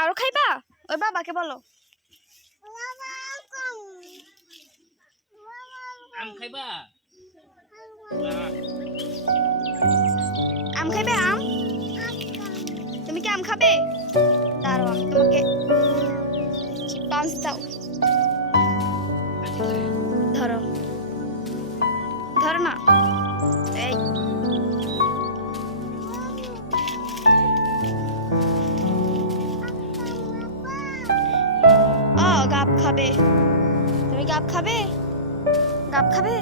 আরো খাইবা? ওই বাবাকে বলো। আম খাইবা? আম খাইবে? আম? তুমি কি আম খাবে? দাঁড়াও আমি তোমাকে পাঁচ দাও। ধরো ধরো না। এই ও গাব খাবে। তুমি গাব খাবে? গাব খাবে?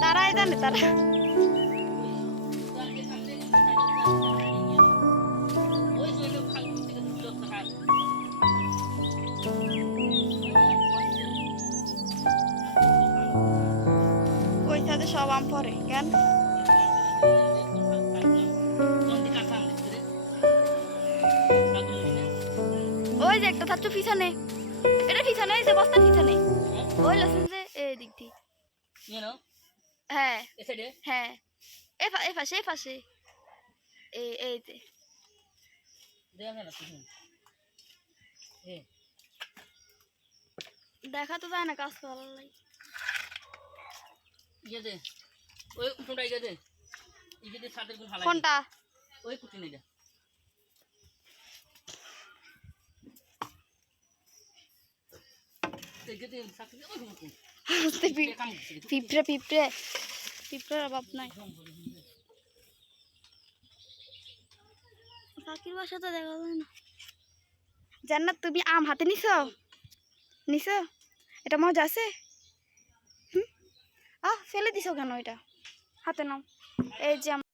তারাই জানে তারা। ওই সাথে সব আম পরে কেন? ওই যে একটা থাকছো পিছনে, এটা পিছনে, এই যে বস্তার পিছনে ওই লসুন যে এই দিক দিয়ে। হ্যাঁ হ্যাঁ এ পাশে এই যে দেখা তো যায় না কাজ করার লাই। কোনটা? ওই কুটি নিয়ে পিঁপড়ে পিঁপড়ে পিঁপড়ের অভাব নাই। পাখির বাসা তো দেখা যায় না। জান্নাত তুমি আম হাতে নিছো? নিছো? এটা মজা আছে? ফেলে দিছো কেন? এটা হাতে নাও। এই যে